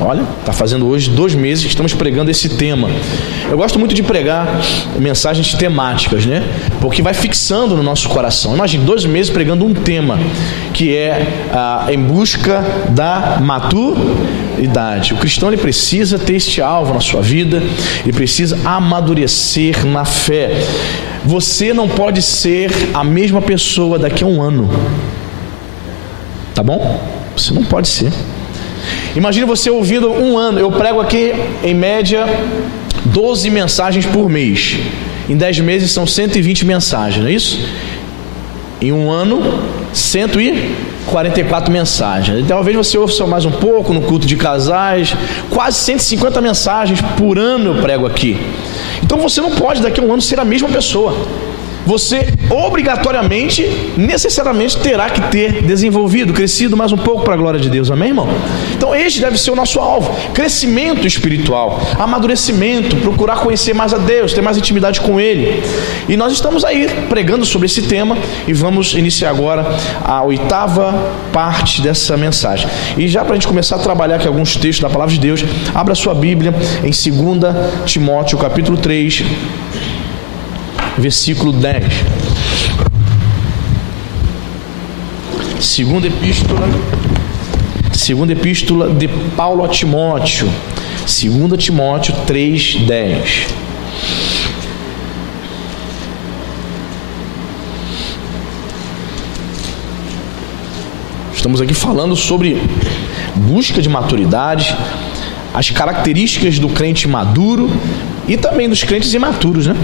Olha, está fazendo hoje 2 meses que estamos pregando esse tema. Eu gosto muito de pregar mensagens temáticas, né? Porque vai fixando no nosso coração. Imagine 2 meses pregando um tema, que é em busca da maturidade. O cristão, ele precisa ter este alvo na sua vida, ele precisa amadurecer na fé. Você não pode ser a mesma pessoa daqui a 1 ano, tá bom? Você não pode ser. Imagine você ouvindo 1 ano. Eu prego aqui em média 12 mensagens por mês. Em 10 meses são 120 mensagens, não é isso? Em 1 ano, 144 mensagens. E talvez você ouça mais um pouco no culto de casais. Quase 150 mensagens por ano eu prego aqui. Então você não pode daqui a 1 ano ser a mesma pessoa. Você obrigatoriamente, necessariamente terá que ter desenvolvido, crescido mais um pouco para a glória de Deus, amém, irmão? Então este deve ser o nosso alvo: crescimento espiritual, amadurecimento, procurar conhecer mais a Deus, ter mais intimidade com Ele. E nós estamos aí pregando sobre esse tema e vamos iniciar agora a 8ª parte dessa mensagem. E já para a gente começar a trabalhar aqui alguns textos da Palavra de Deus, abra sua Bíblia em 2 Timóteo capítulo 3, versículo 10. Segunda epístola de Paulo a Timóteo, 2 Timóteo 3:10. Estamos aqui falando sobre busca de maturidade, as características do crente maduro e também dos crentes imaturos, né?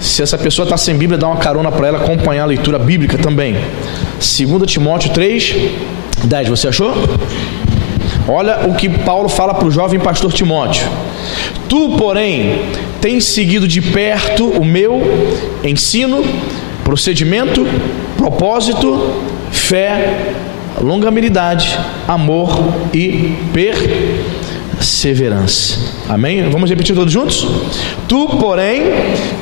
Se essa pessoa está sem Bíblia, dá uma carona para ela acompanhar a leitura bíblica também. 2 Timóteo 3:10, você achou? Olha o que Paulo fala para o jovem pastor Timóteo: tu, porém, tens seguido de perto o meu ensino, procedimento, propósito, fé, longanimidade, amor e perseverança. Amém? Vamos repetir todos juntos? Tu, porém,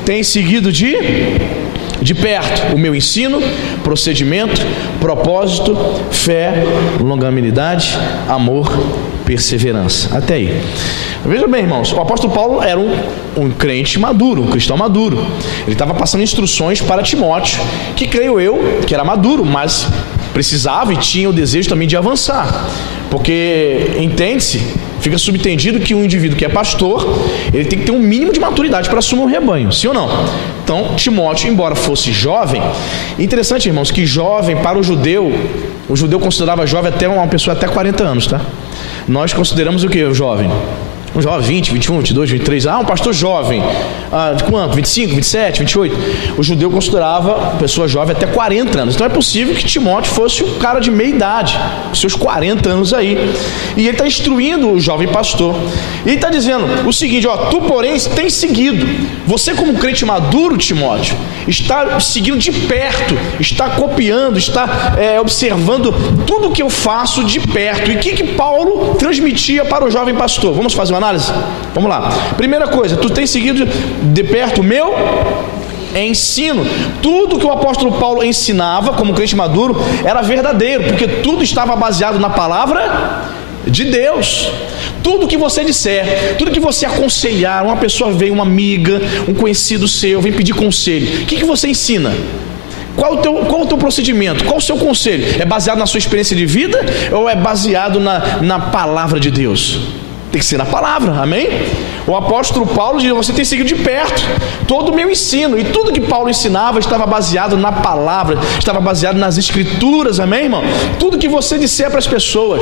tens seguido de perto o meu ensino, procedimento, propósito, fé, longanimidade, amor, perseverança. Até aí. Veja bem, irmãos, o apóstolo Paulo era um crente maduro, um cristão maduro. Ele estava passando instruções para Timóteo, que creio eu que era maduro, mas precisava e tinha o desejo também de avançar. Porque, entende-se, fica subentendido que um indivíduo que é pastor, ele tem que ter um mínimo de maturidade para assumir um rebanho, sim ou não? Então, Timóteo, embora fosse jovem, interessante, irmãos, que jovem para o judeu considerava jovem até uma pessoa até 40 anos, tá? Nós consideramos o que, o jovem? Um jovem, 20, 21, 22, 23, um pastor jovem, de quanto? 25, 27, 28. O judeu considerava pessoa jovem até 40 anos. Então é possível que Timóteo fosse um cara de meia idade, seus 40 anos aí. E ele está instruindo o jovem pastor. E ele está dizendo o seguinte: tu, porém, tens seguido. Você, como crente maduro, Timóteo, está seguindo de perto, está copiando, está observando tudo o que eu faço de perto. E o que Paulo transmitia para o jovem pastor? Vamos fazer uma análise? Vamos lá. Primeira coisa, tu tens seguido de perto o meu ensino. Tudo que o apóstolo Paulo ensinava como crente maduro era verdadeiro, porque tudo estava baseado na palavra de Deus. Tudo que você disser, tudo que você aconselhar, uma pessoa vem, uma amiga, um conhecido seu, vem pedir conselho, o que você ensina? Qual o teu procedimento? Qual o seu conselho? É baseado na sua experiência de vida ou é baseado na palavra de Deus? Tem que ser na palavra, amém? O apóstolo Paulo diz: você tem seguido de perto todo o meu ensino. E tudo que Paulo ensinava estava baseado na palavra, estava baseado nas escrituras, amém, irmão? Tudo que você disser para as pessoas,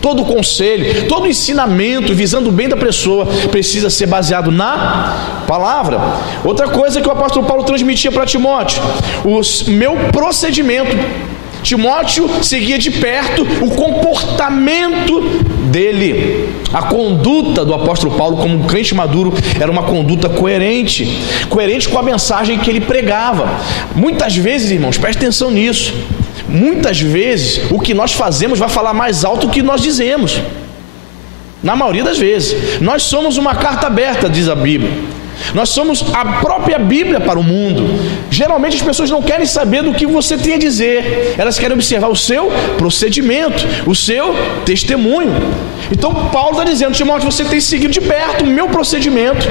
todo o conselho, todo o ensinamento visando o bem da pessoa, precisa ser baseado na palavra. Outra coisa que o apóstolo Paulo transmitia para Timóteo: o meu procedimento. Timóteo seguia de perto o comportamento dele. A conduta do apóstolo Paulo como um crente maduro era uma conduta coerente com a mensagem que ele pregava. Muitas vezes, irmãos, preste atenção nisso, muitas vezes o que nós fazemos vai falar mais alto do que nós dizemos. Na maioria das vezes nós somos uma carta aberta, diz a Bíblia. Nós somos a própria Bíblia para o mundo. Geralmente as pessoas não querem saber do que você tem a dizer, elas querem observar o seu procedimento, o seu testemunho. Então Paulo está dizendo: Timóteo, você tem seguido de perto o meu procedimento,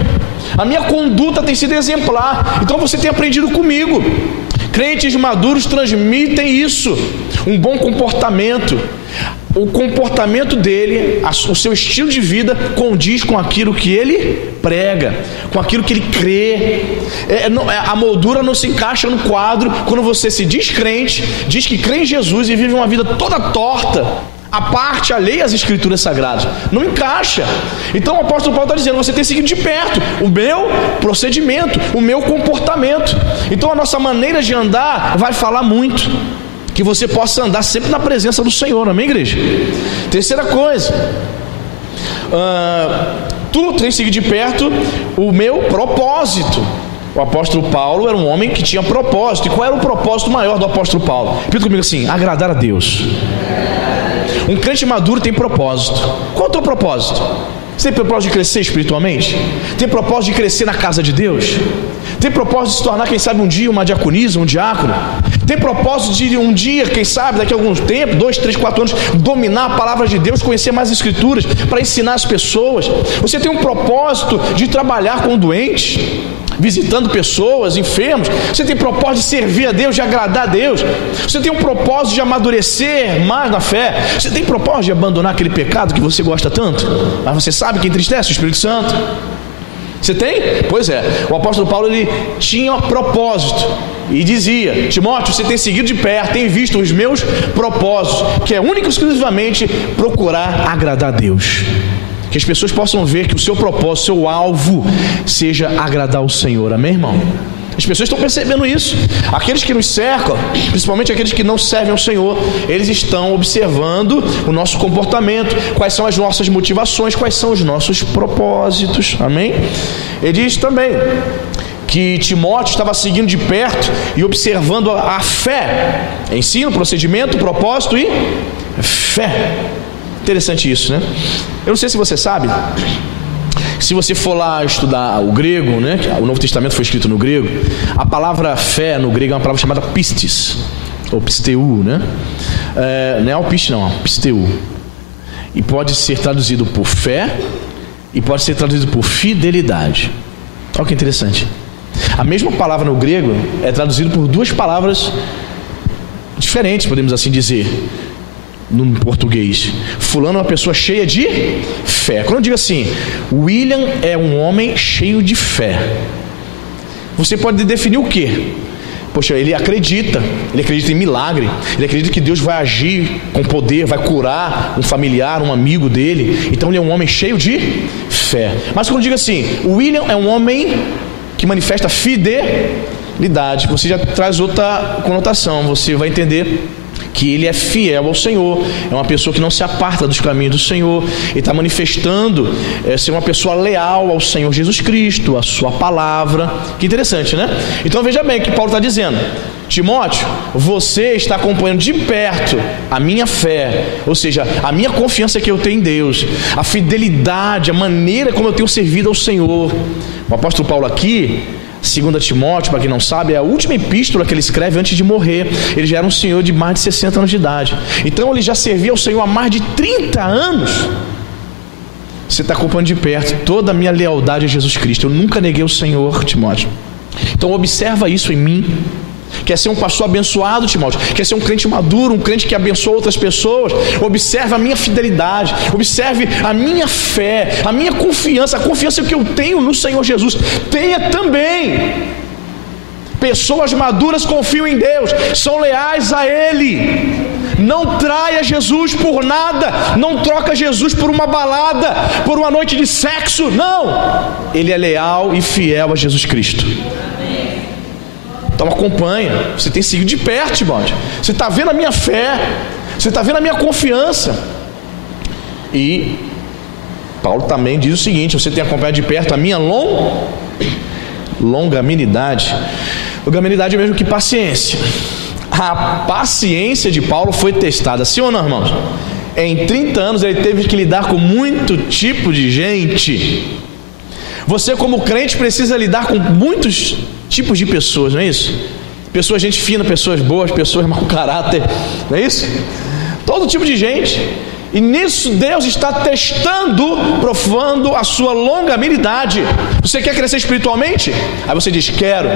a minha conduta tem sido exemplar, então você tem aprendido comigo. Crentes maduros transmitem isso, um bom comportamento. O comportamento dele, o seu estilo de vida condiz com aquilo que ele prega, com aquilo que ele crê. A moldura não se encaixa no quadro quando você se diz crente, diz que crê em Jesus e vive uma vida toda torta, a parte alheia às escrituras sagradas. Não encaixa. Então o apóstolo Paulo está dizendo: você tem seguido de perto o meu procedimento, o meu comportamento. Então a nossa maneira de andar vai falar muito. Que você possa andar sempre na presença do Senhor, amém, igreja? Terceira coisa, tu tens seguido de perto o meu propósito. O apóstolo Paulo era um homem que tinha propósito. E qual era o propósito maior do apóstolo Paulo? Repita comigo assim: agradar a Deus. Um crente maduro tem propósito. Qual é o teu propósito? Você tem propósito de crescer espiritualmente? Tem propósito de crescer na casa de Deus? Tem propósito de se tornar, quem sabe, um dia uma diaconisa, um diácono? Tem propósito de um dia, quem sabe, daqui a algum tempo, 2, 3, 4 anos, dominar a palavra de Deus, conhecer mais as escrituras, para ensinar as pessoas? Você tem um propósito de trabalhar com doentes, visitando pessoas, enfermos? Você tem propósito de servir a Deus, de agradar a Deus? Você tem um propósito de amadurecer mais na fé? Você tem propósito de abandonar aquele pecado que você gosta tanto, mas você sabe que entristece o Espírito Santo? Você tem? Pois é, o apóstolo Paulo, ele tinha propósito e dizia: Timóteo, você tem seguido de perto, tem visto os meus propósitos, que é único e exclusivamente procurar agradar a Deus. Que as pessoas possam ver que o seu propósito, seu alvo, seja agradar ao Senhor, amém, irmão? As pessoas estão percebendo isso. Aqueles que nos cercam, principalmente aqueles que não servem ao Senhor, eles estão observando o nosso comportamento, quais são as nossas motivações, quais são os nossos propósitos, amém? Ele diz também que Timóteo estava seguindo de perto e observando a fé, ensino, procedimento, propósito e fé. Interessante isso, né? Eu não sei se você sabe, se você for lá estudar o grego, né, o Novo Testamento foi escrito no grego, a palavra fé no grego é uma palavra chamada pistis, ou pisteu, né? Não é alpiste não, pisteu. E pode ser traduzido por fé e pode ser traduzido por fidelidade. Olha que interessante. A mesma palavra no grego é traduzida por duas palavras diferentes, podemos assim dizer, no português. Fulano é uma pessoa cheia de fé. Quando eu digo assim, William é um homem cheio de fé, você pode definir o quê? Poxa, ele acredita em milagre, ele acredita que Deus vai agir com poder, vai curar um familiar, um amigo dele. Então ele é um homem cheio de fé. Mas quando eu digo assim, o William é um homem que manifesta fidelidade, você já traz outra conotação. Você vai entender que ele é fiel ao Senhor, é uma pessoa que não se aparta dos caminhos do Senhor, ele está manifestando ser uma pessoa leal ao Senhor Jesus Cristo, à sua palavra. Que interessante, né? Então veja bem o que Paulo está dizendo: Timóteo, você está acompanhando de perto a minha fé, ou seja, a minha confiança que eu tenho em Deus, a fidelidade, a maneira como eu tenho servido ao Senhor. O apóstolo Paulo aqui, 2 Timóteo, para quem não sabe, é a última epístola que ele escreve antes de morrer. Ele já era um senhor de mais de 60 anos de idade, então ele já servia ao Senhor há mais de 30 anos. Você está acompanhando de perto toda a minha lealdade a Jesus Cristo. Eu nunca neguei o Senhor, Timóteo. Então observa isso em mim. Quer ser um pastor abençoado, Timóteo? Quer ser um crente maduro, um crente que abençoa outras pessoas? Observe a minha fidelidade, observe a minha fé, a minha confiança, a confiança que eu tenho no Senhor Jesus. Tenha também. Pessoas maduras confiam em Deus, são leais a Ele. Não traia Jesus por nada, não troca Jesus por uma balada, por uma noite de sexo, não. Ele é leal e fiel a Jesus Cristo. Então acompanha, você tem seguido de perto, Timóteo. Você está vendo a minha fé, você está vendo a minha confiança. E Paulo também diz o seguinte: você tem acompanhado de perto a minha longanimidade. Longanimidade é mesmo que paciência. A paciência de Paulo foi testada, sim ou não, irmãos? Em 30 anos ele teve que lidar com muito tipo de gente. Você como crente precisa lidar com muitos tipos de pessoas, não é isso? Pessoas gente fina, pessoas boas, pessoas mau caráter, não é isso? Todo tipo de gente. E nisso Deus está testando, provando a sua longanimidade. Você quer crescer espiritualmente? Aí você diz, quero.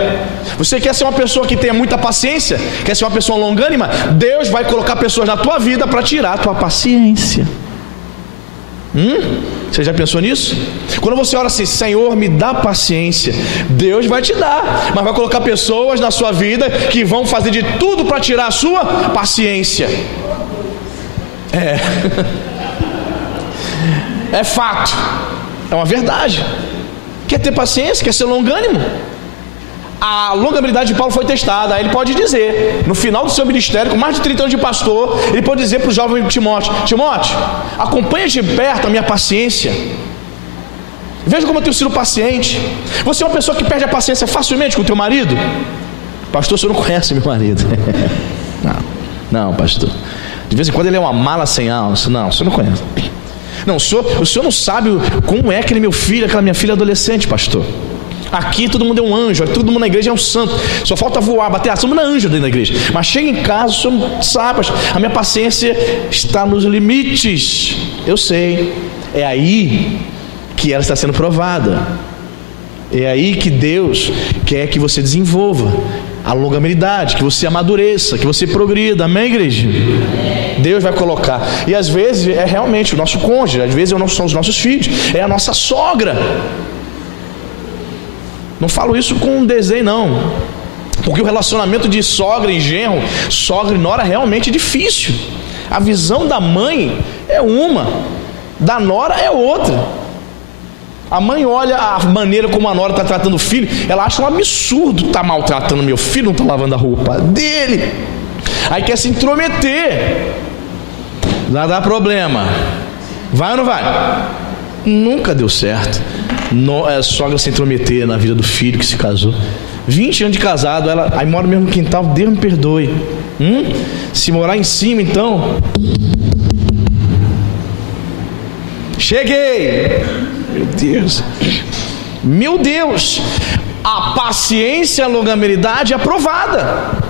Você quer ser uma pessoa que tenha muita paciência? Quer ser uma pessoa longânima? Deus vai colocar pessoas na tua vida para tirar a tua paciência. Você já pensou nisso? Quando você ora assim, Senhor, me dá paciência, Deus vai te dar, mas vai colocar pessoas na sua vida que vão fazer de tudo para tirar a sua paciência. É fato, é uma verdade. Quer ter paciência, quer ser longânimo? A longanimidade de Paulo foi testada. Aí ele pode dizer, no final do seu ministério, com mais de 30 anos de pastor, ele pode dizer para o jovem Timóteo, acompanha de perto a minha paciência. Veja como eu tenho sido paciente. Você é uma pessoa que perde a paciência facilmente com o teu marido? Pastor, o senhor não conhece meu marido. Não, pastor. De vez em quando ele é uma mala sem alma. Não, o senhor não conhece. Não, o senhor não sabe como é aquele meu filho, aquela minha filha adolescente, pastor. Aqui todo mundo é um anjo, todo mundo na igreja é um santo. Só falta voar, bater ação, todo mundo é anjo dentro da igreja. Mas chega em casa, o senhor não sabe, pastor. A minha paciência está nos limites. Eu sei. É aí que ela está sendo provada. É aí que Deus quer que você desenvolva a longanimidade, que você amadureça, que você progrida. Amém, igreja? Deus vai colocar. E às vezes é realmente o nosso cônjuge, às vezes são os nossos filhos, é a nossa sogra. Não falo isso com desdém, não, porque o relacionamento de sogra e genro, sogra e nora, é realmente difícil. A visão da mãe é uma, da nora é outra. A mãe olha a maneira como a nora está tratando o filho, ela acha um absurdo, está maltratando meu filho, não está lavando a roupa dele. Aí quer se intrometer. Vai dar problema. Vai ou não vai? Nunca deu certo. Sogra se intrometer na vida do filho que se casou. 20 anos de casado, ela aí mora mesmo no quintal, Deus me perdoe. Se morar em cima, então. Cheguei. Meu Deus, a paciência, a longanimidade é aprovada.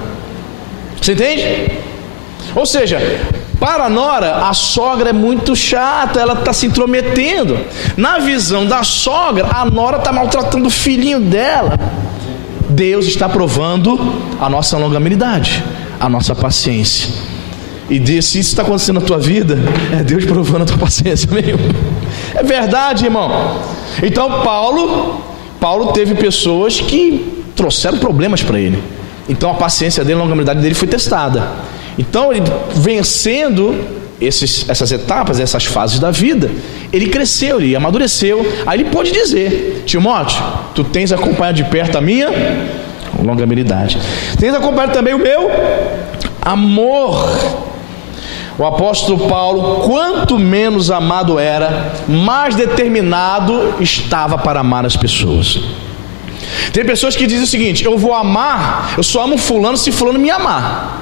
Você entende? Ou seja, para a nora, a sogra é muito chata, ela está se intrometendo. Na visão da sogra, a nora está maltratando o filhinho dela. Deus está provando a nossa longanimidade, a nossa paciência. E se isso está acontecendo na tua vida, é Deus provando a tua paciência mesmo. É verdade, irmão. Então Paulo teve pessoas que trouxeram problemas para ele. Então a paciência dele, a longanimidade dele foi testada. Então ele vencendo essas etapas, essas fases da vida, ele cresceu, ele amadureceu. Aí ele pôde dizer, Timóteo, tu tens acompanhado de perto a minha longanimidade, tens acompanhado também o meu amor. O apóstolo Paulo, quanto menos amado era, mais determinado estava para amar as pessoas. Tem pessoas que dizem o seguinte, eu vou amar, eu só amo fulano se fulano me amar.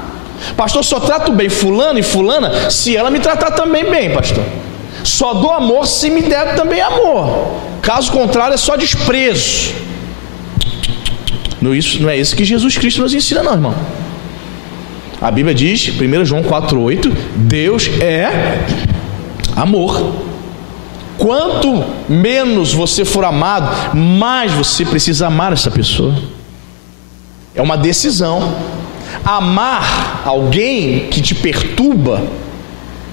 Pastor, só trato bem fulano e fulana se ela me tratar também bem, pastor. Só dou amor se me der também amor. Caso contrário é só desprezo. Não é isso que Jesus Cristo nos ensina, não, irmão. A Bíblia diz, 1 João 4,8, Deus é amor. Quanto menos você for amado, mais você precisa amar essa pessoa. É uma decisão. Amar alguém que te perturba,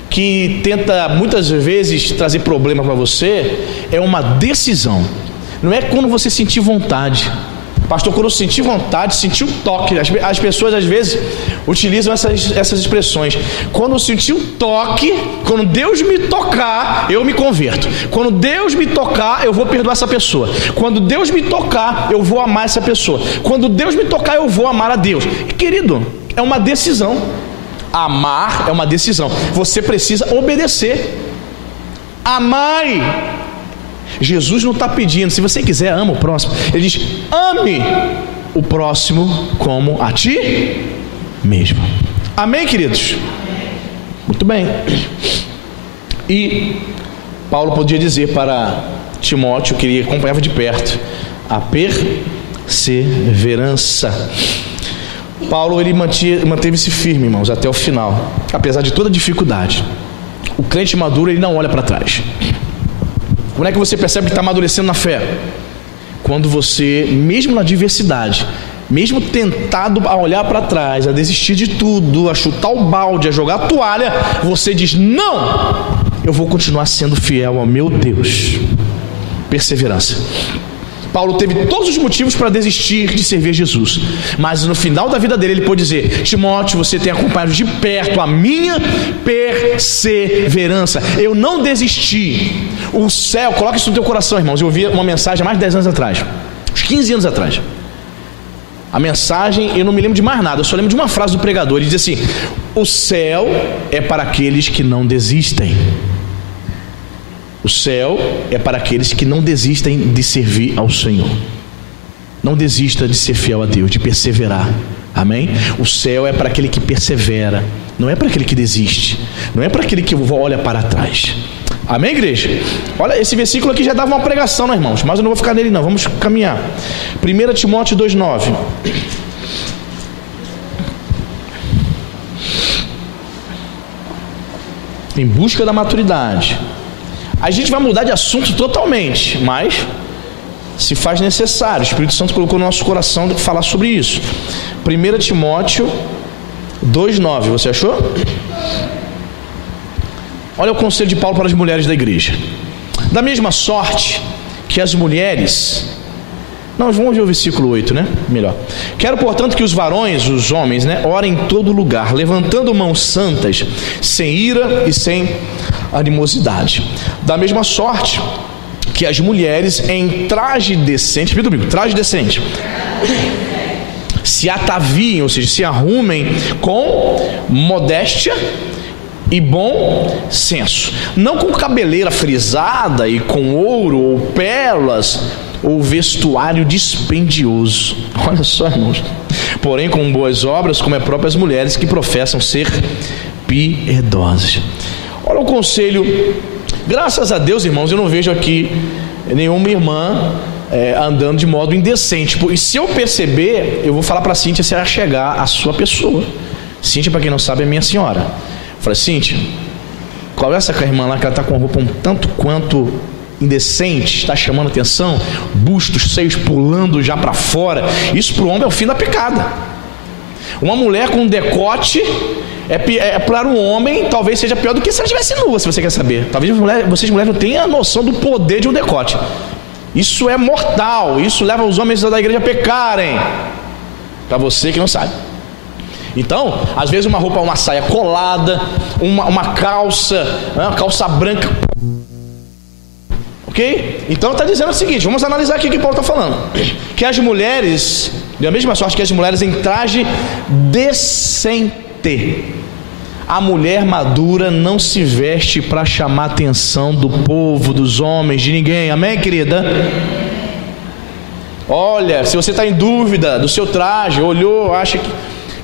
que tenta muitas vezes trazer problema para você, é uma decisão. Não é quando você sentir vontade. Pastor, quando eu senti vontade, senti um toque. As pessoas às vezes utilizam essas expressões. Quando eu senti um toque, quando Deus me tocar, eu me converto. Quando Deus me tocar, eu vou perdoar essa pessoa. Quando Deus me tocar, eu vou amar essa pessoa. Quando Deus me tocar, eu vou amar a Deus. E, querido, é uma decisão. Amar é uma decisão. Você precisa obedecer. Amai. Jesus não está pedindo, se você quiser, ama o próximo. Ele diz, ame o próximo como a ti mesmo. Amém, queridos? Muito bem. E Paulo podia dizer para Timóteo, que ele acompanhava de perto, a perseverança. Paulo, ele manteve-se firme, irmãos, até o final, apesar de toda dificuldade. O crente maduro, ele não olha para trás. Como é que você percebe que está amadurecendo na fé? Quando você, mesmo na adversidade, mesmo tentado a olhar para trás, a desistir de tudo, a chutar o balde, a jogar a toalha, você diz: não, eu vou continuar sendo fiel ao meu Deus. Perseverança. Paulo teve todos os motivos para desistir de servir Jesus, mas no final da vida dele ele pôde dizer: Timóteo, você tem acompanhado de perto a minha perseverança. Eu não desisti. O céu, coloca isso no teu coração, irmãos. Eu ouvi uma mensagem há mais de 10 anos atrás, uns 15 anos atrás. A mensagem, eu não me lembro de mais nada, eu só lembro de uma frase do pregador. Ele diz assim: o céu é para aqueles que não desistem. O céu é para aqueles que não desistem de servir ao Senhor. Não desista de ser fiel a Deus, de perseverar. Amém? O céu é para aquele que persevera, não é para aquele que desiste, não é para aquele que olha para trás. Amém, igreja? Olha, esse versículo aqui já dava uma pregação, né, irmãos? Mas eu não vou ficar nele não, vamos caminhar. 1 Timóteo 2,9. Em busca da maturidade. A gente vai mudar de assunto totalmente, mas se faz necessário. O Espírito Santo colocou no nosso coração de falar sobre isso. 1 Timóteo 2,9, você achou? Olha o conselho de Paulo para as mulheres da igreja. Da mesma sorte que as mulheres... Não, vamos ver o versículo 8, né? Melhor. Quero, portanto, que os varões, os homens, né, orem em todo lugar, levantando mãos santas, sem ira e sem animosidade. Da mesma sorte que as mulheres em traje decente, repita comigo, traje decente, se ataviem, ou seja, se arrumem com modéstia e bom senso, não com cabeleira frisada e com ouro ou pérolas ou vestuário dispendioso. Olha só, irmãos. Porém, com boas obras, como é próprio as mulheres que professam ser piedosas. Olha o conselho. Graças a Deus, irmãos, eu não vejo aqui nenhuma irmã andando de modo indecente. E se eu perceber, eu vou falar para a Cíntia se ela chegar à sua pessoa. Cíntia, para quem não sabe, é minha senhora. Eu falei: Cíntia, qual é essa irmã lá que ela está com a roupa um tanto quanto indecente, está chamando atenção, bustos, seios pulando já para fora? Isso para o homem é o fim da picada. Uma mulher com um decote para um homem talvez seja pior do que se ela estivesse nua, se você quer saber. Talvez vocês mulheres não tenham a noção do poder de um decote. Isso é mortal, isso leva os homens da igreja a pecarem, para você que não sabe. Então, às vezes uma saia colada, uma calça branca. Ok? Então está dizendo o seguinte, vamos analisar aqui o que Paulo está falando. Que as mulheres, da mesma sorte que as mulheres em traje decente. A mulher madura não se veste para chamar a atenção do povo, dos homens, de ninguém. Amém, querida? Olha, se você está em dúvida do seu traje, olhou, acha que...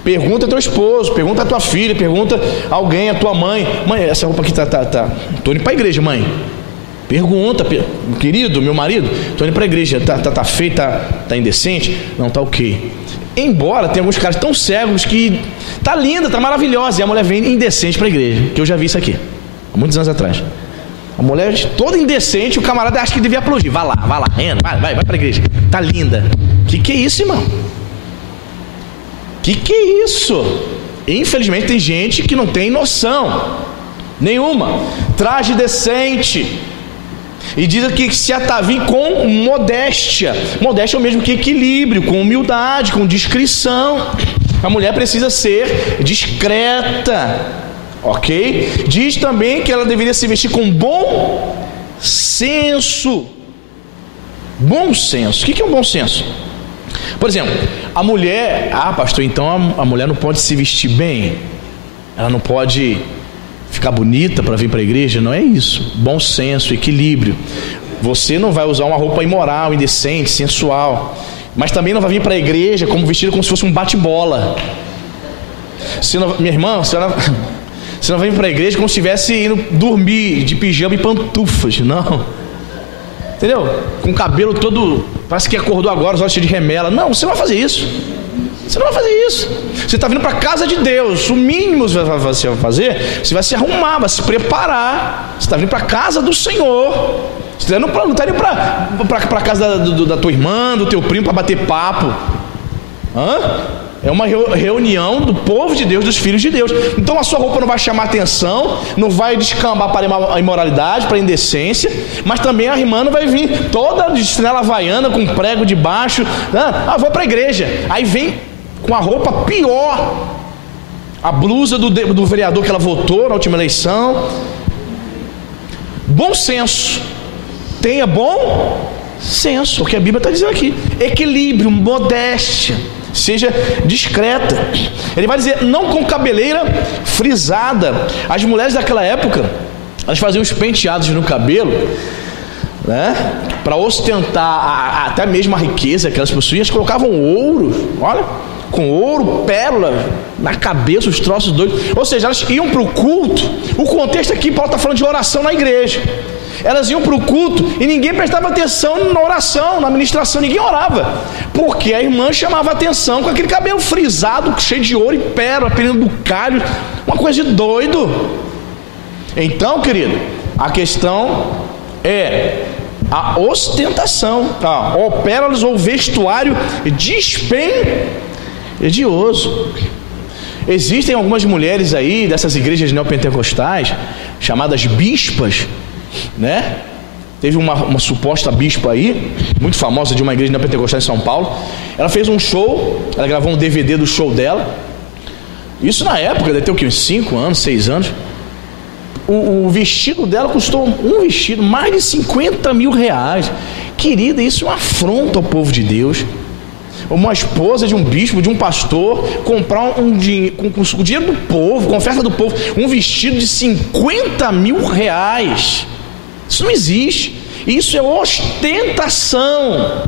Pergunta ao teu esposo, pergunta à tua filha, pergunta a alguém, a tua mãe. Mãe, essa roupa aqui tá. Tô indo para a igreja, mãe. Pergunta, querido, meu marido, tô indo para a igreja, tá feio, tá indecente? Não, tá ok. Embora tenha alguns caras tão cegos que tá linda, tá maravilhosa, e a mulher vem indecente para a igreja, que eu já vi isso aqui, há muitos anos atrás. A mulher toda indecente, o camarada acha que devia aplaudir. Vai lá, vai para a igreja. Tá linda. Que é isso, irmão? Que é isso? Infelizmente tem gente que não tem noção nenhuma. Traje decente. E diz aqui que se ataviem com modéstia. Modéstia é o mesmo que equilíbrio, com humildade, com discrição. A mulher precisa ser discreta, ok? Diz também que ela deveria se vestir com bom senso. Bom senso. O que é um bom senso? Por exemplo, a mulher... pastor, então a mulher não pode se vestir bem? Ela não pode ficar bonita para vir para a igreja? Não é isso. Bom senso, equilíbrio. Você não vai usar uma roupa imoral, indecente, sensual, mas também não vai vir para a igreja vestido como se fosse um bate-bola. Minha irmã, você não vai vir para a igreja como se estivesse indo dormir de pijama e pantufas. Não. entendeu? Com o cabelo todo, parece que acordou agora, os olhos cheios de remela. Não, você não vai fazer isso. Você não vai fazer isso. Você está vindo para a casa de Deus. O mínimo você vai fazer, você vai se arrumar, vai se preparar. Você está vindo para a casa do Senhor. Você não está indo para a casa da tua irmã, do teu primo, para bater papo. É uma reunião do povo de Deus, dos filhos de Deus. Então a sua roupa não vai chamar atenção, não vai descambar para a imoralidade, para a indecência, mas também a irmã não vai vir toda de chinela havaiana, com prego de baixo. Vou para a igreja. Aí vem com a roupa pior, a blusa do vereador que ela votou na última eleição. Bom senso. Tenha bom senso, o que a Bíblia está dizendo aqui. Equilíbrio, modéstia. Seja discreta. Ele vai dizer, não com cabeleira frisada. As mulheres daquela época, elas faziam os penteados no cabelo, né, para ostentar até mesmo a riqueza que elas possuíam. Elas colocavam ouro, olha, com ouro, pérola na cabeça, os troços doidos. Ou seja, elas iam para o culto. O contexto aqui, Paulo está falando de oração na igreja. Elas iam para o culto e ninguém prestava atenção na oração, na ministração, ninguém orava, porque a irmã chamava atenção com aquele cabelo frisado, cheio de ouro e pérola, pedindo bucalho, uma coisa de doido. Então, querido, a questão é a ostentação, ou pérolas ou vestuário dispendioso. Existem algumas mulheres aí dessas igrejas neopentecostais chamadas bispas, né? Teve uma suposta bispa aí, muito famosa, de uma igreja neopentecostal em São Paulo. Ela fez um show, ela gravou um DVD do show dela. Isso na época, deve ter o quê? Uns 5 anos, 6 anos. O vestido dela custou, um vestido, mais de 50 mil reais. Querida, isso é uma afronta ao povo de Deus. Uma esposa de um bispo, de um pastor, comprar com o dinheiro do povo, com a oferta do povo, um vestido de 50 mil reais. Isso não existe. Isso é ostentação.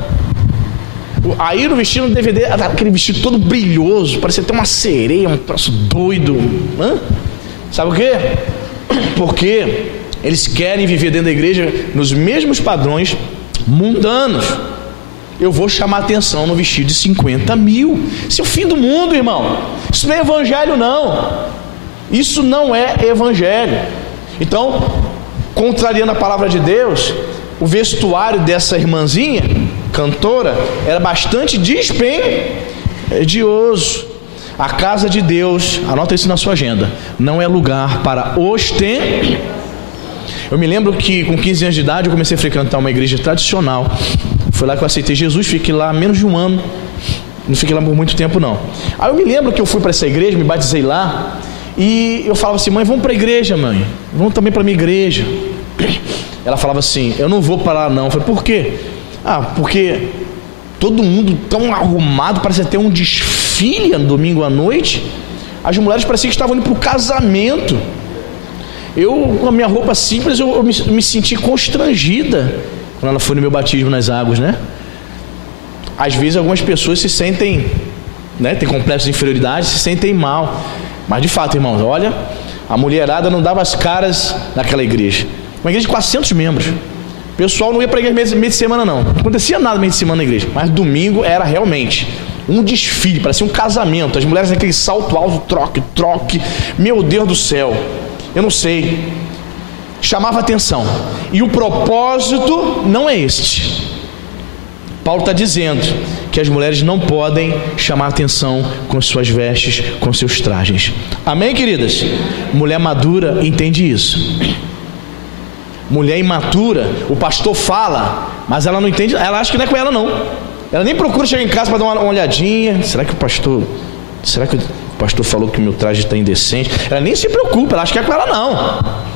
Aí no vestido, no DVD, aquele vestido todo brilhoso, parecia até uma sereia, um troço doido. Sabe o quê? Porque eles querem viver dentro da igreja nos mesmos padrões mundanos. Eu vou chamar atenção no vestido de 50 mil. Isso é o fim do mundo, irmão. Isso não é evangelho, não. Isso não é evangelho. Então, contrariando a palavra de Deus, o vestuário dessa irmãzinha, cantora, era bastante dispendioso. A casa de Deus, anota isso na sua agenda, não é lugar para ostentar. Eu me lembro que com 15 anos de idade eu comecei a frequentar uma igreja tradicional. Foi lá que eu aceitei Jesus, fiquei lá menos de um ano. Não fiquei lá por muito tempo, não. Aí eu me lembro que eu fui para essa igreja, me batizei lá, e eu falava assim: mãe, vamos para a igreja, mãe. Vamos também para a minha igreja. Ela falava assim: eu não vou para lá, não. Eu falei: por quê? Porque todo mundo tão arrumado, parece ter um desfile no domingo à noite. As mulheres pareciam que estavam indo para o casamento. Eu, com a minha roupa simples, eu me senti constrangida quando ela foi no meu batismo nas águas, né? Às vezes algumas pessoas se sentem, né, tem complexo de inferioridade, se sentem mal. Mas de fato, irmãos, olha, a mulherada não dava as caras naquela igreja. Uma igreja de 400 membros. O pessoal não ia para a igreja meio de semana, não. Não acontecia nada meio de semana na igreja. Mas domingo era realmente um desfile, parecia um casamento. As mulheres naquele salto alto, troque. Meu Deus do céu, eu não sei. Chamava atenção. E o propósito não é este. Paulo está dizendo que as mulheres não podem chamar atenção com suas vestes, com seus trajes. Amém, queridas? Mulher madura entende isso. Mulher imatura, o pastor fala, mas ela não entende, ela acha que não é com ela, não. Ela nem procura chegar em casa para dar uma olhadinha. Será que o pastor falou que o meu traje está indecente? Ela nem se preocupa, ela acha que é com ela, não.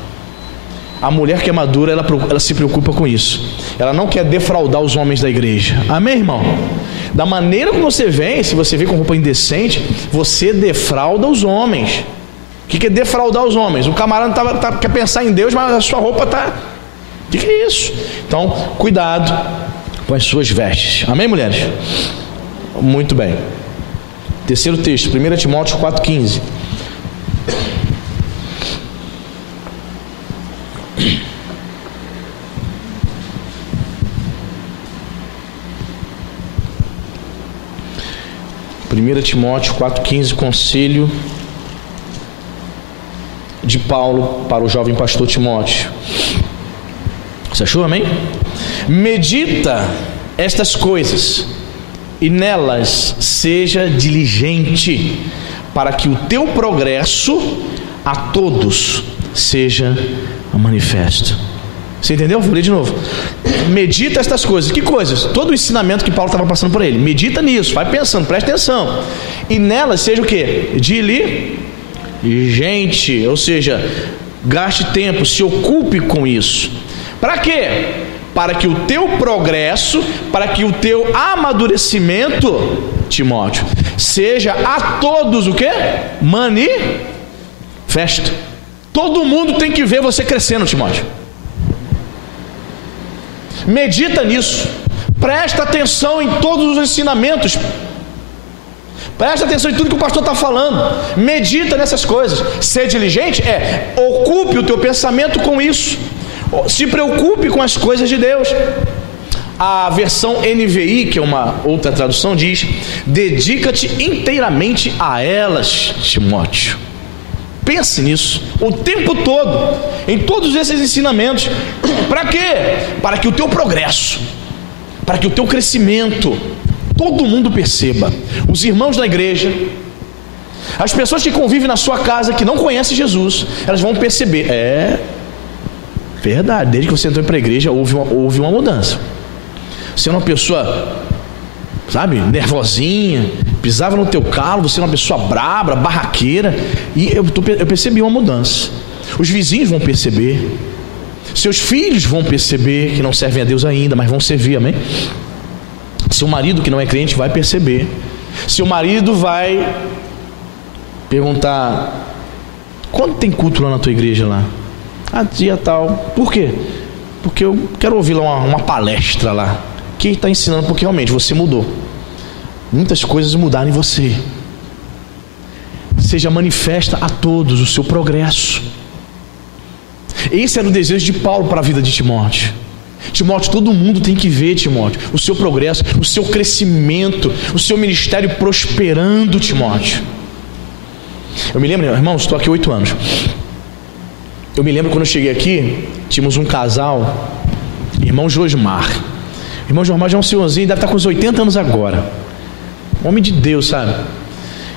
A mulher que é madura, ela se preocupa com isso. Ela não quer defraudar os homens da igreja. Amém, irmão? Da maneira como você vem, se você vem com roupa indecente, você defrauda os homens. O que é defraudar os homens? O camarada quer pensar em Deus, mas a sua roupa está... O que é isso? Então, cuidado com as suas vestes. Amém, mulheres? Muito bem. Terceiro texto, 1 Timóteo 4,15. 1 Timóteo 4,15, conselho de Paulo para o jovem pastor Timóteo. Você achou, amém? Medita estas coisas e nelas seja diligente, para que o teu progresso a todos seja manifesto. Você entendeu? Vou ler de novo. Medita estas coisas. Que coisas? Todo o ensinamento que Paulo estava passando por ele. Medita nisso, vai pensando, presta atenção. E nelas seja o quê? Diligente, ou seja, gaste tempo, se ocupe com isso. Para quê? Para que o teu progresso, para que o teu amadurecimento, Timóteo, seja a todos o quê? Manifesto. Todo mundo tem que ver você crescendo, Timóteo. Medita nisso. Presta atenção em todos os ensinamentos. Presta atenção em tudo que o pastor está falando. Medita nessas coisas. Ser diligente ocupe o teu pensamento com isso. Se preocupe com as coisas de Deus. A versão NVI, que é uma outra tradução, diz: dedica-te inteiramente a elas, Timóteo. Pense nisso o tempo todo, em todos esses ensinamentos. Para quê? Para que o teu progresso, para que o teu crescimento, todo mundo perceba. Os irmãos da igreja, as pessoas que convivem na sua casa, que não conhecem Jesus, elas vão perceber. Verdade, desde que você entrou para a igreja houve uma mudança. Você é uma pessoa, sabe, nervosinha, pisava no teu calo, você é uma pessoa braba, barraqueira. E eu percebi uma mudança. Os vizinhos vão perceber, seus filhos vão perceber, que não servem a Deus ainda, mas vão servir, amém? Seu marido que não é crente vai perceber. Seu marido vai perguntar: quando tem culto lá na tua igreja lá? Dia tal. Por quê? Porque eu quero ouvir lá uma palestra lá. Quem está ensinando? Porque realmente você mudou. Muitas coisas mudaram em você. Seja manifesta a todos o seu progresso. Esse era o desejo de Paulo para a vida de Timóteo. Timóteo, todo mundo tem que ver, Timóteo, o seu progresso, o seu crescimento, o seu ministério prosperando, Timóteo. Eu me lembro, irmãos, estou aqui 8 anos. Eu me lembro quando eu cheguei aqui, tínhamos um casal, irmão Josmar. Irmão Josmar já é um senhorzinho, deve estar com uns 80 anos agora. Homem de Deus, sabe?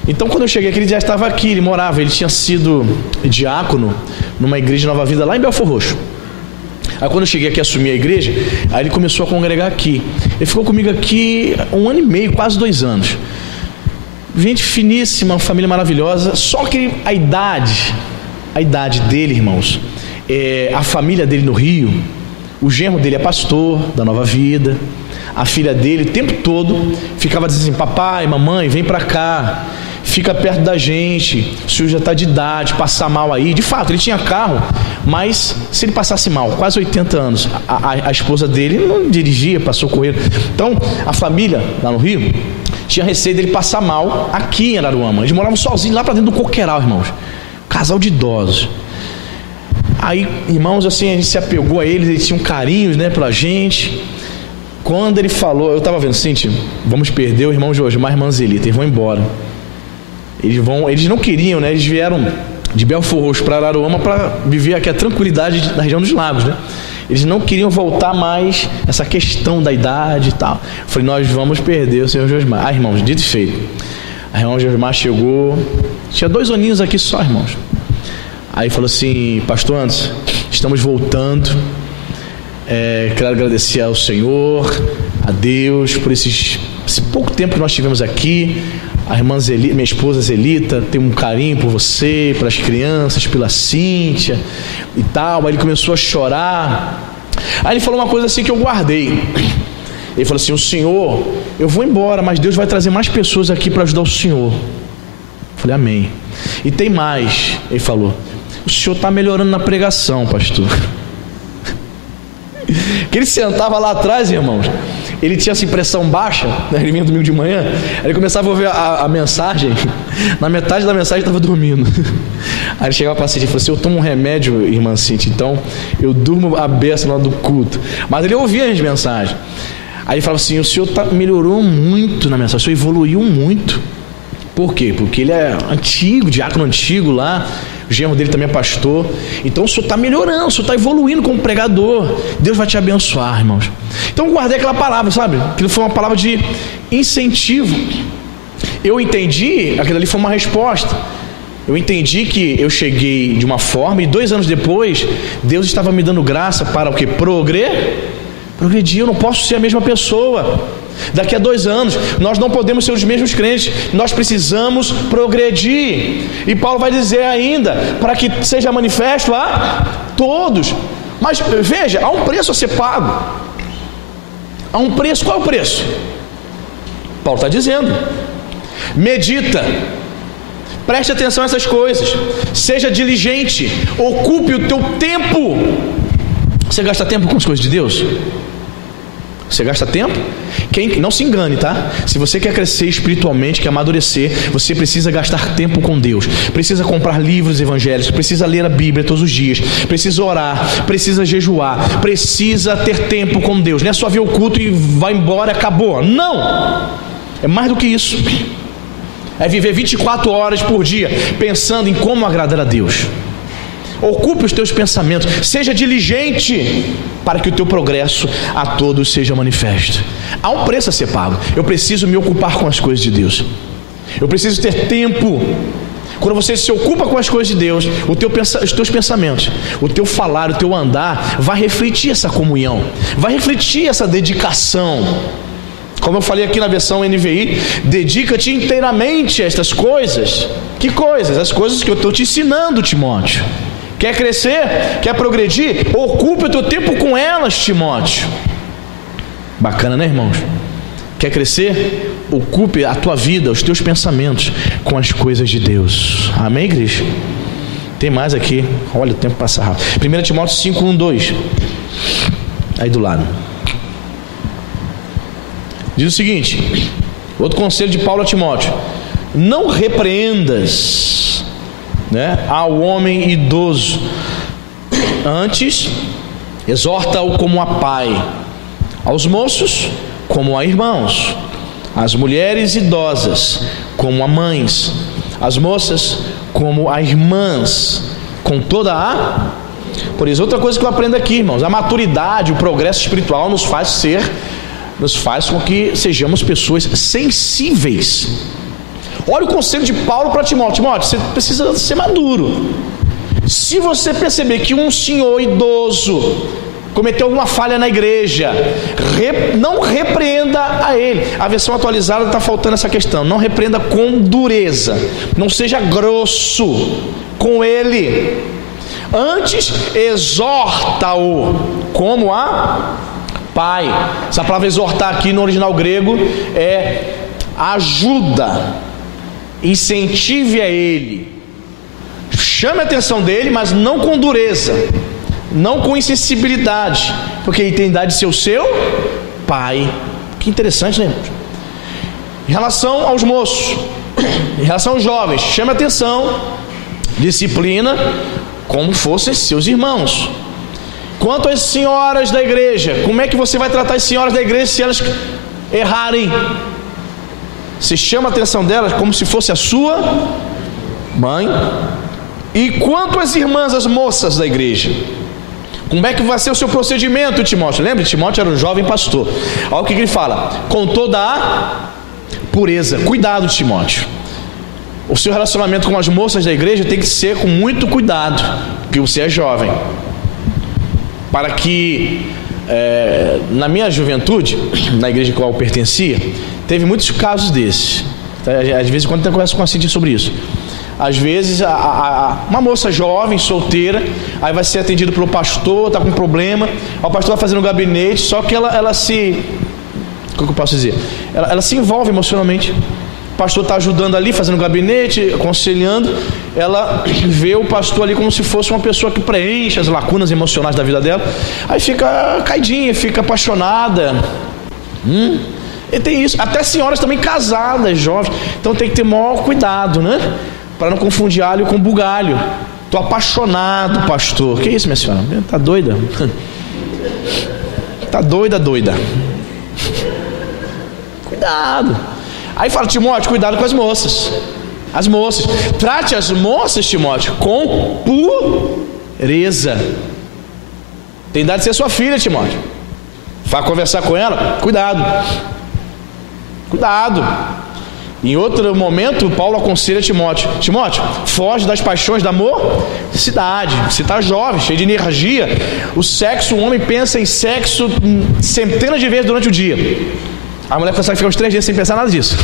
Então quando eu cheguei aqui, ele já estava aqui, ele tinha sido diácono numa igreja de Nova Vida lá em Belfor Roxo. Aí quando eu cheguei aqui a assumir a igreja, aí ele começou a congregar aqui. Ele ficou comigo aqui 1 ano e meio, quase 2 anos. Gente finíssima, uma família maravilhosa. Só que a idade dele, irmãos, a família dele no Rio, o genro dele é pastor da Nova Vida. A filha dele o tempo todo ficava dizendo assim: papai, mamãe, vem pra cá, fica perto da gente, o senhor já está de idade, passar mal aí. De fato, ele tinha carro, mas se ele passasse mal, quase 80 anos, a esposa dele não dirigia para socorrer. Então a família lá no Rio tinha receio dele passar mal aqui em Araruama. Eles moravam sozinhos lá para dentro do coqueiral, irmãos, casal de idosos. Aí, irmãos, assim, a gente se apegou a eles tinham carinhos, né, pela gente. Quando ele falou, eu estava vendo assim: vamos perder o irmão Josmar e a irmã Zelita, eles vão embora. Eles não queriam, né? Eles vieram de Belfor Roxo para Araruama para viver aqui a tranquilidade da região dos lagos, né? Eles não queriam voltar mais, essa questão da idade e tal. Eu falei: nós vamos perder o senhor Josmar. Irmãos, dito e feito. A irmã Josmar chegou, tinha 2 aninhos aqui só, irmãos. Aí falou assim: pastor Anderson, estamos voltando. Quero agradecer ao Senhor, a Deus, por esse pouco tempo que nós tivemos aqui. A irmã Zelita, minha esposa Zelita, tem um carinho por você, pelas crianças, pela Cíntia e tal. Aí ele começou a chorar. Aí ele falou uma coisa assim que eu guardei. Ele falou assim: o senhor, eu vou embora, mas Deus vai trazer mais pessoas aqui para ajudar o senhor. Eu falei: amém. E tem mais. Ele falou: o senhor está melhorando na pregação, pastor. Que ele sentava lá atrás, irmãos, ele tinha essa pressão baixa, né? Ele vinha domingo de manhã, aí ele começava a ouvir a mensagem, na metade da mensagem estava dormindo. Aí ele chegava para a Cintia e falou assim: eu tomo um remédio, irmã Cintia, então eu durmo a beça na hora do culto. Mas ele ouvia as mensagens. Aí ele falava assim: o senhor melhorou muito na mensagem, o senhor evoluiu muito. Por quê? Porque ele é antigo, diácono antigo lá, o genro dele também é pastor. Então o senhor está melhorando, o senhor está evoluindo como pregador. Deus vai te abençoar, irmãos. Então eu guardei aquela palavra, sabe? Aquilo foi uma palavra de incentivo. Eu entendi, aquilo ali foi uma resposta. Eu entendi que eu cheguei de uma forma e 2 anos depois, Deus estava me dando graça para o quê? Progredir. Eu não posso ser a mesma pessoa. Daqui a 2 anos, nós não podemos ser os mesmos crentes. Nós precisamos progredir. E Paulo vai dizer ainda, para que seja manifesto a todos. Mas veja, há um preço a ser pago. Há um preço. Qual é o preço? Paulo está dizendo: medita, preste atenção a essas coisas, seja diligente, ocupe o teu tempo. Você gasta tempo com as coisas de Deus? Você gasta tempo? Não se engane, tá? Se você quer crescer espiritualmente, quer amadurecer, você precisa gastar tempo com Deus. Precisa comprar livros evangélicos, precisa ler a Bíblia todos os dias, precisa orar, precisa jejuar, precisa ter tempo com Deus. Não é só ver o culto e vai embora e acabou. Não! É mais do que isso. É viver 24 horas por dia pensando em como agradar a Deus. Ocupe os teus pensamentos, seja diligente para que o teu progresso a todos seja manifesto. Há um preço a ser pago. Eu preciso me ocupar com as coisas de Deus. Eu preciso ter tempo. Quando você se ocupa com as coisas de Deus, os teus pensamentos, o teu falar, o teu andar vai refletir essa comunhão, vai refletir essa dedicação. Como eu falei aqui na versão NVI, dedica-te inteiramente a estas coisas. Que coisas? As coisas que eu estou te ensinando, Timóteo. Quer crescer? Quer progredir? Ocupe o teu tempo com elas, Timóteo. Bacana, né, irmãos? Quer crescer? Ocupe a tua vida, os teus pensamentos com as coisas de Deus. Amém, igreja? Tem mais aqui. Olha, o tempo passa rápido. 1 Timóteo 5, 1, 2. Aí do lado. Diz o seguinte: outro conselho de Paulo a Timóteo: não repreendas, ao homem idoso, antes exorta-o como a pai, aos moços como a irmãos, às mulheres idosas como a mães, às moças como a irmãs, com toda a... Por isso, outra coisa que eu aprendo aqui, irmãos: a maturidade, o progresso espiritual nos faz com que sejamos pessoas sensíveis. Olha o conselho de Paulo para Timóteo: Timóteo, você precisa ser maduro. Se você perceber que um senhor idoso cometeu alguma falha na igreja, não repreenda a ele. A versão atualizada está faltando essa questão. Não repreenda com dureza, não seja grosso com ele, antes exorta-o como a pai. Essa palavra exortar aqui no original grego é ajuda, incentive a ele, chame a atenção dele, mas não com dureza, não com insensibilidade, porque ele tem idade de ser o seu pai. Que interessante, né? Em relação aos moços, em relação aos jovens, chame a atenção, disciplina como fossem seus irmãos. Quanto às senhoras da igreja, como é que você vai tratar as senhoras da igreja se elas errarem? Você chama a atenção delas como se fosse a sua mãe. E quanto às irmãs, as moças da igreja, como é que vai ser o seu procedimento, Timóteo? Lembra, Timóteo era um jovem pastor. Olha o que ele fala: com toda a pureza. Cuidado, Timóteo. O seu relacionamento com as moças da igreja tem que ser com muito cuidado, porque você é jovem. Para que na minha juventude, na igreja a qual eu pertencia, teve muitos casos desses. Às vezes, quando eu converso com a Cintia sobre isso, às vezes uma moça jovem, solteira, aí vai ser atendida pelo pastor, está com um problema, o pastor vai fazendo um gabinete, só que ela se... Como que eu posso dizer? Ela se envolve emocionalmente. O pastor está ajudando ali, fazendo gabinete, aconselhando. Ela vê o pastor ali como se fosse uma pessoa que preenche as lacunas emocionais da vida dela. Aí fica caidinha, fica apaixonada. E tem isso. Até senhoras também casadas, jovens. Então tem que ter maior cuidado, né? Para não confundir alho com bugalho. Estou apaixonado, pastor. Que isso, minha senhora? Está doida? Está doida. Cuidado. Aí fala: Timóteo, cuidado com as moças. As moças, trate as moças, Timóteo, com pureza. Tem idade de ser sua filha, Timóteo. Vai conversar com ela, cuidado. Cuidado. Em outro momento, Paulo aconselha Timóteo: Timóteo, foge das paixões da mocidade. Você está jovem, cheio de energia. O homem pensa em sexo centenas de vezes durante o dia. A mulher consegue ficar uns 3 dias sem pensar nada disso.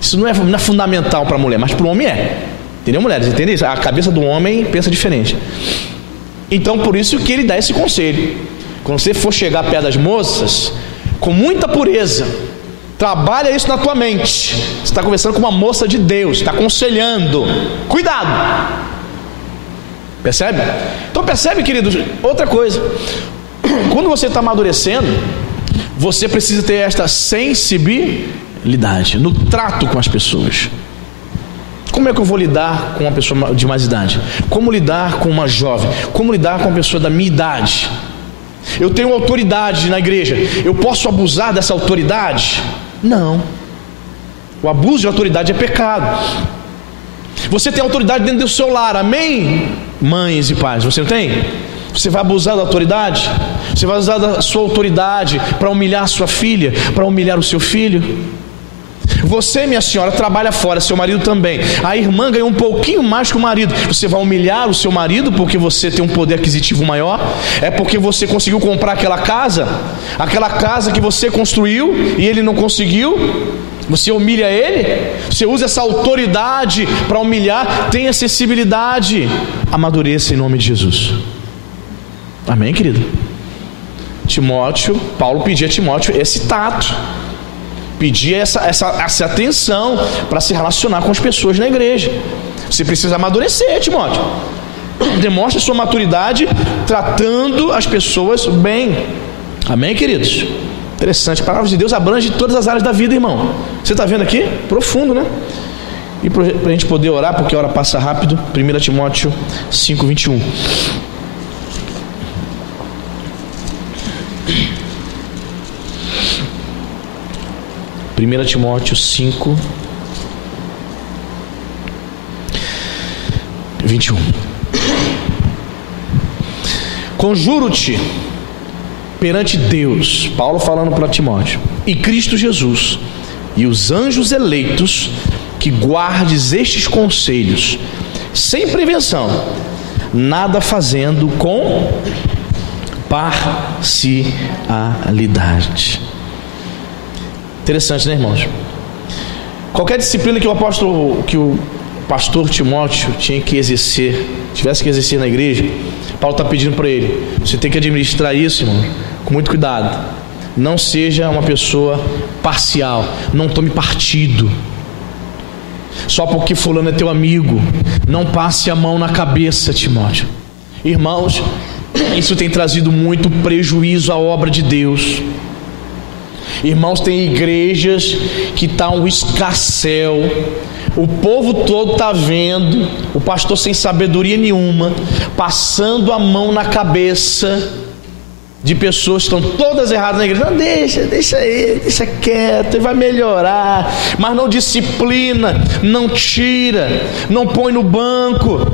Isso não é fundamental para a mulher, mas para o homem é. Entendeu, mulheres? Entendeu isso? A cabeça do homem pensa diferente. Então, por isso que ele dá esse conselho. Quando você for chegar perto das moças, com muita pureza, trabalha isso na tua mente. Você está conversando com uma moça de Deus, está aconselhando. Cuidado. Percebe? Então percebe, queridos, outra coisa. Quando você está amadurecendo, você precisa ter esta sensibilidade no trato com as pessoas. Como é que eu vou lidar com uma pessoa de mais idade? Como lidar com uma jovem? Como lidar com uma pessoa da minha idade? Eu tenho autoridade na igreja, eu posso abusar dessa autoridade? Não. O abuso de autoridade é pecado. Você tem autoridade dentro do seu lar, amém? Mães e pais, você não tem? Você vai abusar da autoridade? Você vai usar da sua autoridade para humilhar a sua filha, para humilhar o seu filho? Você, minha senhora, trabalha fora, seu marido também. A irmã ganhou um pouquinho mais que o marido. Você vai humilhar o seu marido porque você tem um poder aquisitivo maior? É porque você conseguiu comprar aquela casa que você construiu e ele não conseguiu? Você humilha ele? Você usa essa autoridade para humilhar? Tenha sensibilidade. Amadureça em nome de Jesus. Amém, querido? Paulo pedia a Timóteo esse tato, pedia essa atenção para se relacionar com as pessoas na igreja. Você precisa amadurecer, Timóteo. Demonstre sua maturidade tratando as pessoas bem. Amém, queridos? Interessante, a palavra de Deus abrange todas as áreas da vida, irmão. Você está vendo aqui? Profundo, né? E para a gente poder orar, porque a hora passa rápido, 1 Timóteo 5:21. Timóteo 5:21. Conjuro-te perante Deus, Paulo falando para Timóteo, e Cristo Jesus, e os anjos eleitos, que guardes estes conselhos, sem prevenção, nada fazendo com parcialidade. Interessante, né, irmãos? Qualquer disciplina que o pastor Timóteo tivesse que exercer na igreja, Paulo está pedindo para ele: você tem que administrar isso, irmão, com muito cuidado. Não seja uma pessoa parcial, não tome partido. Só porque fulano é teu amigo, não passe a mão na cabeça, Timóteo. Irmãos, isso tem trazido muito prejuízo à obra de Deus. Irmãos, tem igrejas que está um escarcéu, o povo todo está vendo, o pastor sem sabedoria nenhuma, passando a mão na cabeça de pessoas que estão todas erradas na igreja. Não, deixa aí, deixa quieto, ele vai melhorar, mas não disciplina, não tira, não põe no banco.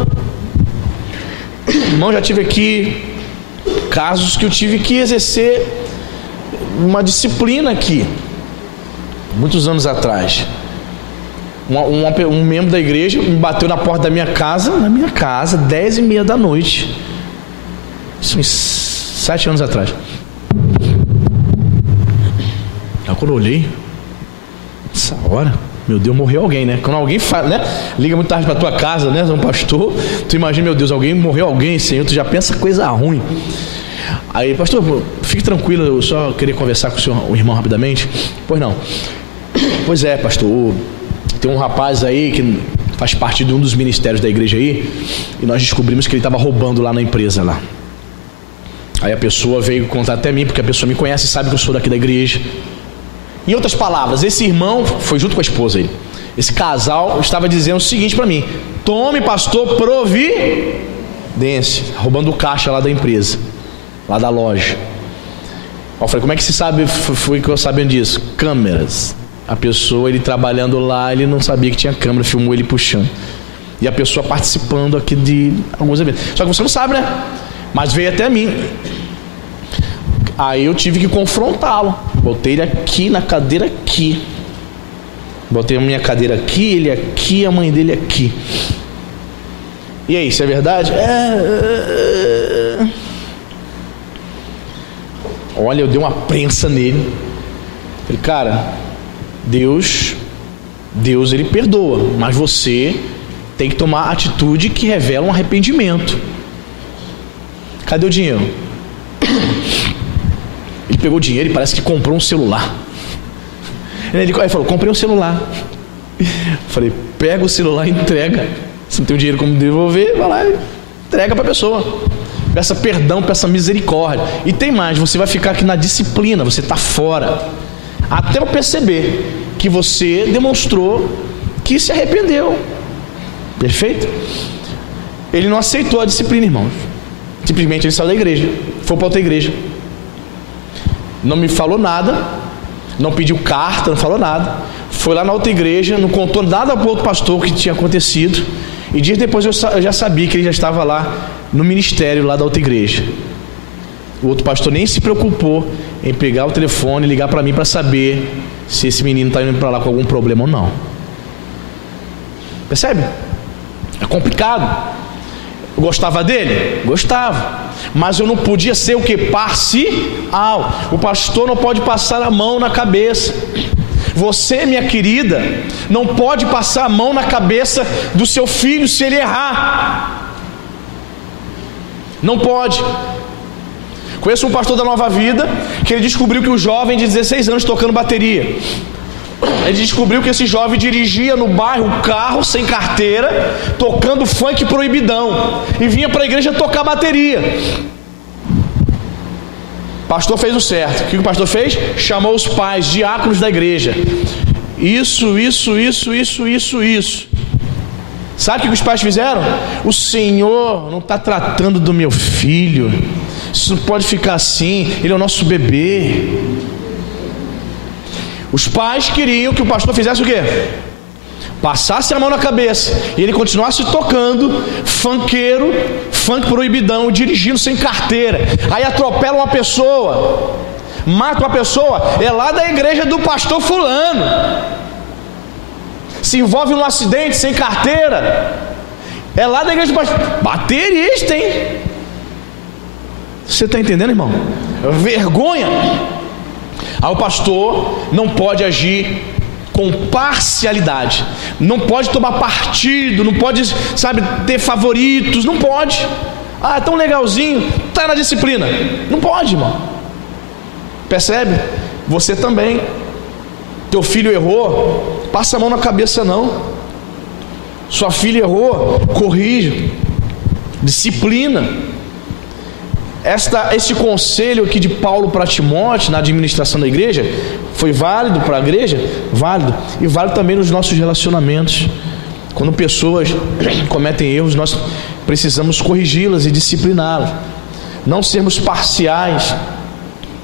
Irmão, já tive aqui casos que eu tive que exercer uma disciplina aqui, muitos anos atrás. Um membro da igreja me bateu na porta da minha casa, 10:30 da noite. Isso uns 7 anos atrás. Aí quando eu olhei, essa hora, meu Deus, morreu alguém, né? Quando alguém fala, né? Liga muito tarde para tua casa, né? Um pastor, tu imagina, meu Deus, morreu alguém, Senhor, tu já pensa coisa ruim. Aí, pastor, fique tranquilo, eu só queria conversar com o irmão rapidamente. Pois não. Pois é, pastor, tem um rapaz aí que faz parte de um dos ministérios da igreja aí, e nós descobrimos que ele estava roubando lá na empresa lá. Aí a pessoa veio contar até mim, porque a pessoa me conhece e sabe que eu sou daqui da igreja. Em outras palavras, esse irmão foi junto com a esposa aí. Esse casal estava dizendo o seguinte para mim: tome, pastor, providência, roubando o caixa lá da empresa, lá da loja. Eu falei: como é que se sabe, foi que eu sabendo disso? Câmeras. A pessoa, ele trabalhando lá, ele não sabia que tinha câmera, filmou ele puxando. E a pessoa participando aqui de alguns eventos. Só que você não sabe, né? Mas veio até mim. Aí eu tive que confrontá-lo. Botei ele aqui na cadeira aqui. Botei a minha cadeira aqui, ele aqui, a mãe dele aqui. E aí, isso é verdade? Olha, eu dei uma prensa nele. Falei, cara, Deus ele perdoa, mas você tem que tomar atitude que revela um arrependimento. Cadê o dinheiro? Ele pegou o dinheiro e parece que comprou um celular. Ele falou, comprei um celular. Falei, pega o celular e entrega. Se não tem o dinheiro como devolver, vai lá e entrega para a pessoa. Peça perdão, peça misericórdia. E tem mais, você vai ficar aqui na disciplina, você está fora. Até eu perceber que você demonstrou que se arrependeu. Perfeito? Ele não aceitou a disciplina, irmãos. Simplesmente ele saiu da igreja, foi para outra igreja. Não me falou nada, não pediu carta, não falou nada. Foi lá na outra igreja, não contou nada para o outro pastor o que tinha acontecido. E dias depois eu já sabia que ele já estava lá no ministério lá da outra igreja. O outro pastor nem se preocupou em pegar o telefone e ligar para mim para saber se esse menino está indo para lá com algum problema ou não. Percebe? É complicado. Eu gostava dele? Gostava. Mas eu não podia ser o que? Parcial. O pastor não pode passar a mão na cabeça. Você, minha querida, não pode passar a mão na cabeça do seu filho se ele errar. Não pode. Conheço um pastor da Nova Vida que ele descobriu que o jovem de 16 anos tocando bateria, ele descobriu que esse jovem dirigia no bairro um carro sem carteira, tocando funk proibidão, e vinha para a igreja tocar bateria. O pastor fez o certo. O que o pastor fez? Chamou os pais, diáconos da igreja. Isso. Sabe o que os pais fizeram? O Senhor não está tratando do meu filho. Isso não pode ficar assim. Ele é o nosso bebê. Os pais queriam que o pastor fizesse o quê? Passasse a mão na cabeça e ele continuasse tocando funkeiro, funk proibidão, dirigindo sem carteira. Aí atropela uma pessoa, mata uma pessoa, é lá da igreja do pastor fulano. Se envolve num acidente sem carteira, é lá da igreja do pastor. Baterista, hein? Você está entendendo, irmão? Vergonha. Aí o pastor não pode agir com parcialidade, não pode tomar partido, não pode, ter favoritos, não pode. Ah, é tão legalzinho, está na disciplina. Não pode, irmão. Percebe? Você também. Teu filho errou, passa a mão na cabeça não. Sua filha errou, corrija, disciplina. Esse conselho aqui de Paulo para Timóteo na administração da igreja foi válido para a igreja? Válido. E válido também nos nossos relacionamentos. Quando pessoas cometem erros, nós precisamos corrigi-las e discipliná-las. Não sermos parciais.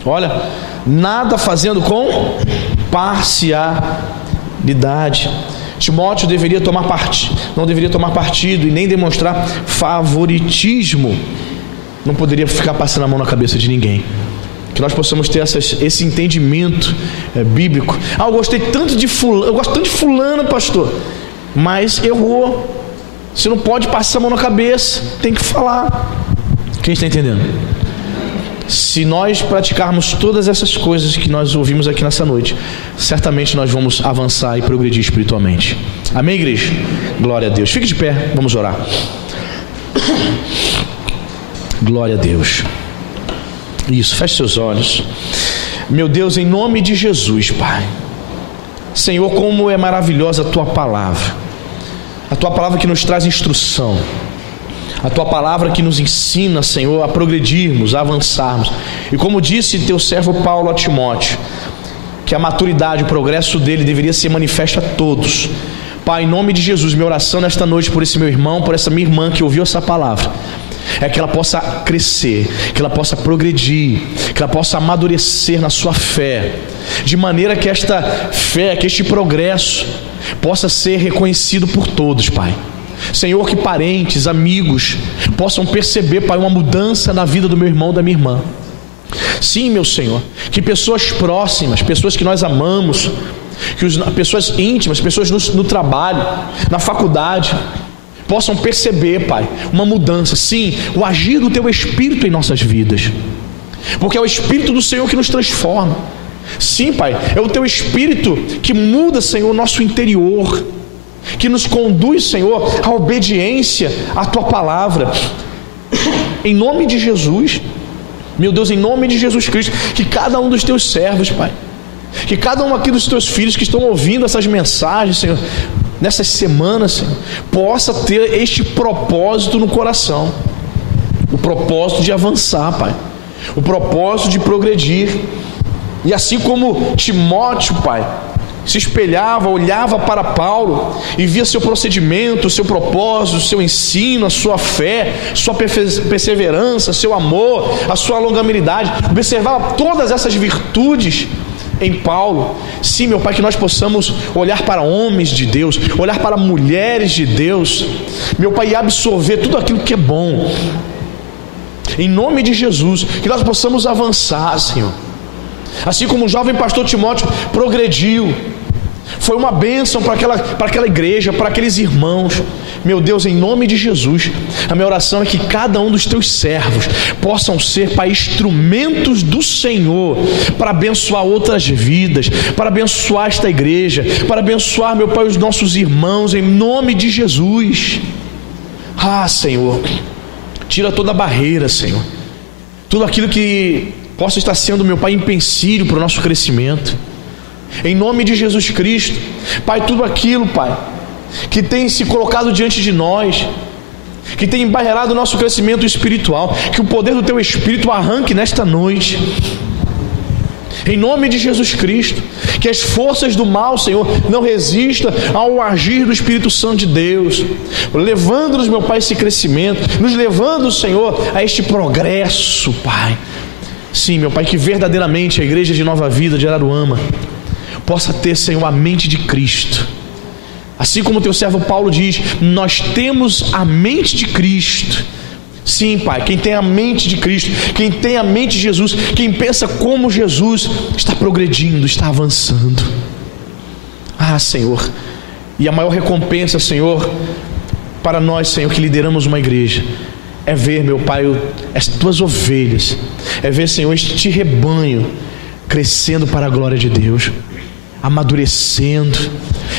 Olha, nada fazendo com parcialidade. Timóteo não deveria tomar partido e nem demonstrar favoritismo. Não poderia ficar passando a mão na cabeça de ninguém. Que nós possamos ter esse entendimento bíblico. Eu gostei tanto de fulano, eu gosto tanto de fulano, pastor, mas errou. Você não pode passar a mão na cabeça, tem que falar. Quem está entendendo? Se nós praticarmos todas essas coisas que nós ouvimos aqui nessa noite, certamente nós vamos avançar e progredir espiritualmente. Amém, igreja? Glória a Deus. Fique de pé, vamos orar. Glória a Deus. Isso, feche seus olhos. Meu Deus, em nome de Jesus, Pai. Senhor, como é maravilhosa a Tua palavra. A Tua palavra que nos traz instrução. A Tua palavra que nos ensina, Senhor, a progredirmos, a avançarmos. E como disse Teu servo Paulo a Timóteo, que a maturidade, o progresso dele deveria ser manifesto a todos. Pai, em nome de Jesus, minha oração nesta noite por esse meu irmão, por essa minha irmã que ouviu essa palavra, é que ela possa crescer, que ela possa progredir, que ela possa amadurecer na sua fé, de maneira que esta fé, que este progresso possa ser reconhecido por todos, Pai. Senhor, que parentes, amigos possam perceber, Pai, uma mudança na vida do meu irmão, da minha irmã. Sim, meu Senhor, que pessoas próximas, pessoas que nós amamos, pessoas íntimas, pessoas no trabalho, na faculdade, possam perceber, Pai, uma mudança. Sim, o agir do Teu Espírito em nossas vidas, porque é o Espírito do Senhor que nos transforma. Sim, Pai, é o Teu Espírito que muda, Senhor, o nosso interior, que nos conduz, Senhor, à obediência à Tua palavra. Em nome de Jesus, meu Deus, em nome de Jesus Cristo, que cada um dos Teus servos, Pai, que cada um aqui dos Teus filhos que estão ouvindo essas mensagens, Senhor, nessas semanas, Senhor, possa ter este propósito no coração, o propósito de avançar, Pai, o propósito de progredir. E assim como Timóteo, Pai, se espelhava, olhava para Paulo e via seu procedimento, seu propósito, seu ensino, a sua fé, sua perseverança, seu amor, a sua longanimidade, observava todas essas virtudes em Paulo. Sim, meu Pai, que nós possamos olhar para homens de Deus, olhar para mulheres de Deus, meu Pai, e absorver tudo aquilo que é bom, em nome de Jesus, que nós possamos avançar, Senhor. Assim como o jovem pastor Timóteo progrediu, foi uma bênção para aquela igreja, para aqueles irmãos. Meu Deus, em nome de Jesus, a minha oração é que cada um dos Teus servos possam ser, Pai, instrumentos do Senhor para abençoar outras vidas, para abençoar esta igreja, para abençoar, meu Pai, os nossos irmãos, em nome de Jesus. Senhor, tira toda a barreira, Senhor, tudo aquilo que possa estar sendo, meu Pai, empecilho para o nosso crescimento, em nome de Jesus Cristo. Pai, tudo aquilo, Pai, que tem se colocado diante de nós, que tem embarreirado o nosso crescimento espiritual, que o poder do Teu Espírito arranque nesta noite, em nome de Jesus Cristo. Que as forças do mal, Senhor, não resistam ao agir do Espírito Santo de Deus, levando-nos, meu Pai, esse crescimento, nos levando, Senhor, a este progresso, Pai. Sim, meu Pai, que verdadeiramente a igreja de Nova Vida de Araruama possa ter, Senhor, a mente de Cristo. Assim como o Teu servo Paulo diz, nós temos a mente de Cristo. Sim, Pai, quem tem a mente de Cristo, quem tem a mente de Jesus, quem pensa como Jesus, está progredindo, está avançando. Senhor, e a maior recompensa, Senhor, para nós, Senhor, que lideramos uma igreja, é ver, meu Pai, as Tuas ovelhas, é ver, Senhor, este rebanho crescendo para a glória de Deus, amadurecendo,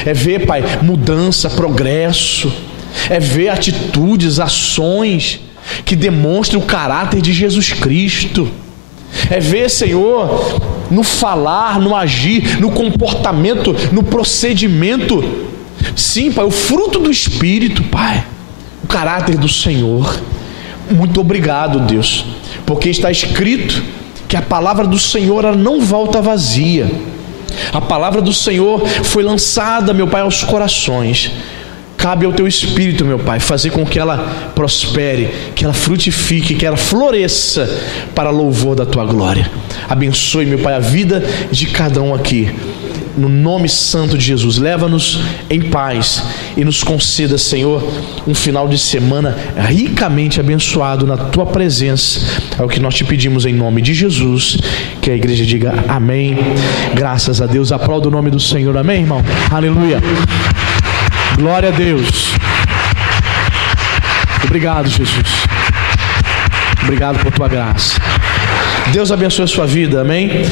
é ver, Pai, mudança, progresso, é ver atitudes, ações que demonstram o caráter de Jesus Cristo, é ver, Senhor, no falar, no agir, no comportamento, no procedimento, sim, Pai, o fruto do Espírito, Pai, o caráter do Senhor. Muito obrigado, Deus, porque está escrito que a palavra do Senhor, ela não volta vazia. A palavra do Senhor foi lançada, meu Pai, aos corações. Cabe ao Teu Espírito, meu Pai, fazer com que ela prospere, que ela frutifique, que ela floresça para louvor da Tua glória. Abençoe, meu Pai, a vida de cada um aqui, no nome santo de Jesus. Leva-nos em paz e nos conceda, Senhor, um final de semana ricamente abençoado na Tua presença. É o que nós Te pedimos em nome de Jesus. Que a igreja diga amém. Graças a Deus. Aplauda o nome do Senhor. Amém, irmão? Aleluia. Glória a Deus. Obrigado, Jesus. Obrigado por Tua graça. Deus abençoe a sua vida. Amém.